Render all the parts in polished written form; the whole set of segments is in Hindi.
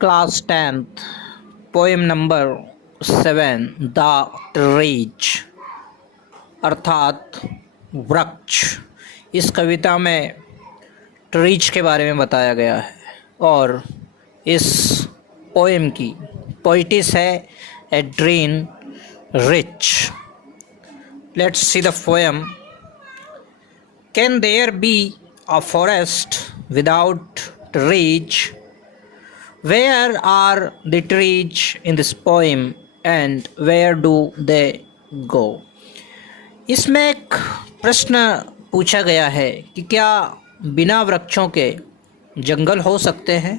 Class 10th poem number 7 the trees अर्थात वृक्ष। इस कविता में ट्रीज के बारे में बताया गया है और इस पोएम की पोइटिस है Adrienne Rich. Let's see the poem. Can there be a forest without trees? Where are the trees in this poem and where do they go? इसमें एक प्रश्न पूछा गया है कि क्या बिना वृक्षों के जंगल हो सकते हैं।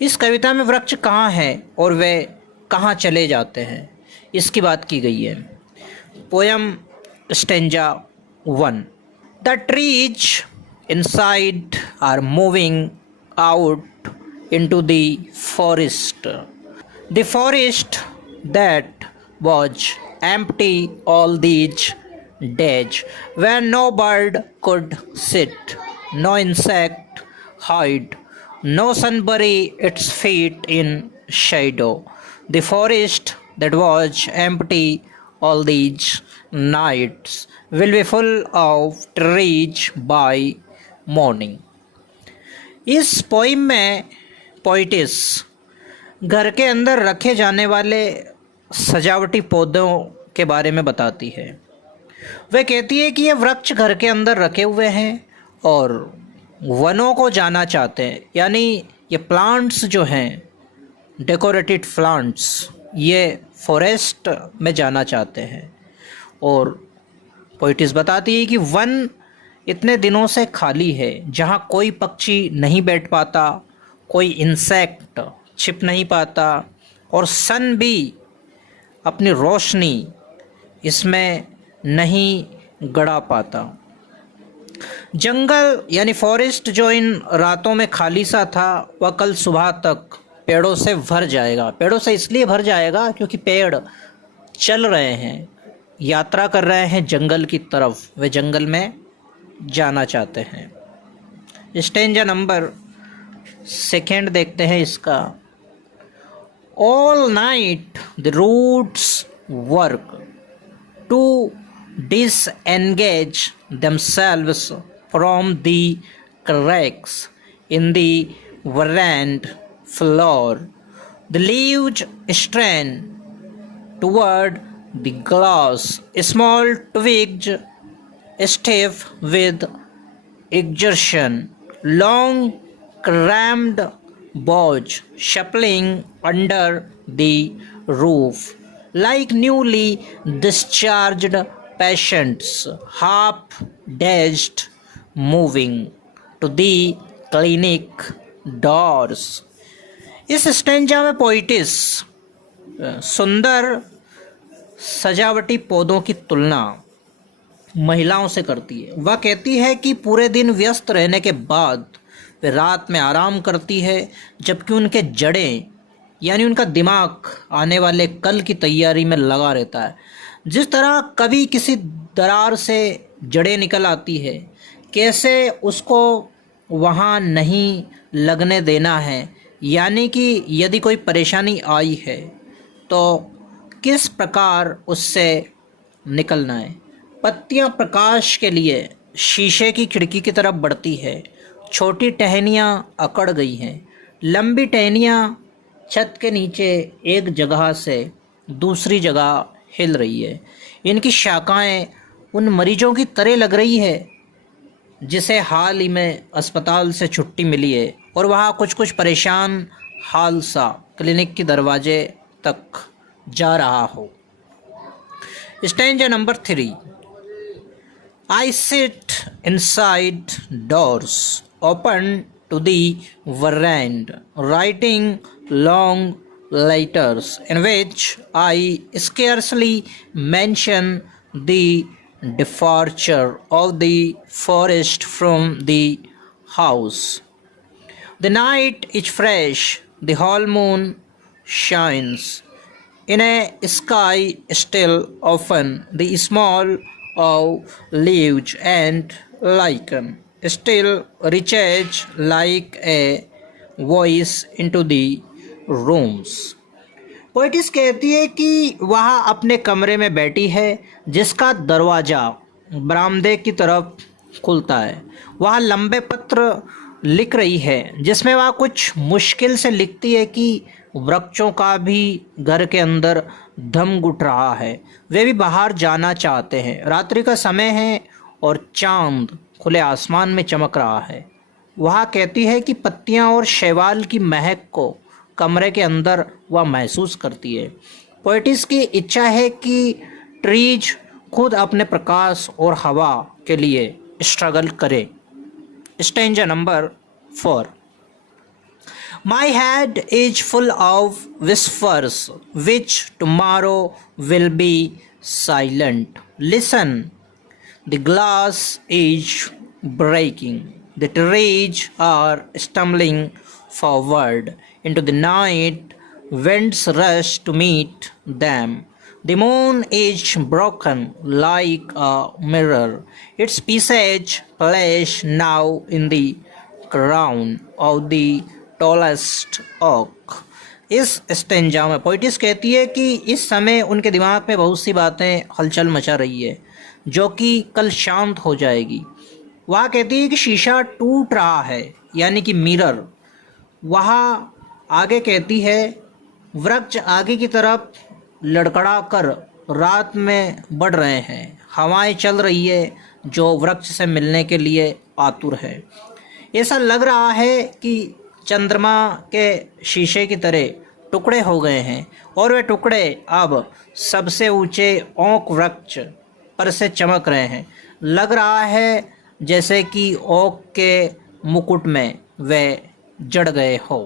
इस कविता में वृक्ष कहाँ हैं और वे कहाँ चले जाते हैं, इसकी बात की गई है। Poem stanza 1। The trees inside are moving out into the forest. The forest that was empty all these days, where no bird could sit, no insect hide, no sun bury its feet in shadow. The forest that was empty all these nights will be full of trees by morning. इस पोइम में पोइटिस घर के अंदर रखे जाने वाले सजावटी पौधों के बारे में बताती है। वह कहती है कि ये वृक्ष घर के अंदर रखे हुए हैं और वनों को जाना चाहते हैं, यानी ये प्लांट्स जो हैं डेकोरेटेड प्लांट्स, ये फॉरेस्ट में जाना चाहते हैं। और पोइटिस बताती है कि वन इतने दिनों से खाली है, जहाँ कोई पक्षी नहीं बैठ पाता, कोई इंसेक्ट छिप नहीं पाता और सन भी अपनी रोशनी इसमें नहीं गड़ा पाता। जंगल यानी फॉरेस्ट जो इन रातों में खाली सा था, वह कल सुबह तक पेड़ों से भर जाएगा। पेड़ों से इसलिए भर जाएगा क्योंकि पेड़ चल रहे हैं, यात्रा कर रहे हैं जंगल की तरफ, वे जंगल में जाना चाहते हैं। स्टेंजा नंबर 2 देखते हैं इसका। All night the roots work to disengage themselves from the cracks in the verdant floor. The leaves strain toward the glass, small twigs stiff with exertion, long crammed boughs shuffling under the roof, like newly discharged patients, half dazed, moving to the clinic doors. इस स्टेंजा में पोइटिस सुंदर सजावटी पौधों की तुलना महिलाओं से करती है। वह कहती है कि पूरे दिन व्यस्त रहने के बाद वे रात में आराम करती है, जबकि उनके जड़ें यानी उनका दिमाग आने वाले कल की तैयारी में लगा रहता है। जिस तरह कभी किसी दरार से जड़ें निकल आती है, कैसे उसको वहाँ नहीं लगने देना है, यानी कि यदि कोई परेशानी आई है तो किस प्रकार उससे निकलना है। पत्तियाँ प्रकाश के लिए शीशे की खिड़की की तरफ बढ़ती है, छोटी टहनियाँ अकड़ गई हैं, लंबी टहनियाँ छत के नीचे एक जगह से दूसरी जगह हिल रही है। इनकी शाखाएं उन मरीजों की तरह लग रही है जिसे हाल ही में अस्पताल से छुट्टी मिली है और वहाँ कुछ परेशान हाल सा क्लिनिक के दरवाजे तक जा रहा हो। Stanza number 3। I sit inside doors open to the veranda, writing long letters in which I scarcely mention the departure of the forest from the house. The night is fresh, the whole moon shines in a sky still open, the small of leaves and lichen still reaches like a voice into the rooms. पोइटिस कहती है कि वह अपने कमरे में बैठी है जिसका दरवाज़ा बरामदे की तरफ खुलता है। वह लंबे पत्र लिख रही है जिसमें वह कुछ मुश्किल से लिखती है कि वृक्षों का भी घर के अंदर दम घुट रहा है, वे भी बाहर जाना चाहते हैं। रात्रि का समय है और चांद खुले आसमान में चमक रहा है। वह कहती है कि पत्तियां और शैवाल की महक को कमरे के अंदर वह महसूस करती है। पोइटिस की इच्छा है कि ट्रीज खुद अपने प्रकाश और हवा के लिए स्ट्रगल करे। Stanza number 4. My head is full of whispers which tomorrow will be silent. Listen, the glass is breaking. The trees are stumbling forward into the night. Winds rush to meet them. The moon is broken like a mirror. Its pieces flash now in the crown of the tallest oak. इस स्टेंजा में पोइटिस कहती है कि इस समय उनके दिमाग में बहुत सी बातें हलचल मचा रही है जो कि कल शांत हो जाएगी. वह कहती है कि शीशा टूट रहा है, यानी कि मिरर. वह आगे कहती है वृक्ष आगे की तरफ लड़खड़ा कर रात में बढ़ रहे हैं. हवाएं चल रही है जो वृक्ष से मिलने के लिए आतुर है. ऐसा लग रहा है कि चंद्रमा के शीशे की तरह टुकड़े हो गए हैं और वे टुकड़े अब सबसे ऊंचे ओक वृक्ष पर से चमक रहे हैं. लग रहा है जैसे कि ओक के मुकुट में वे जड़ गए हो.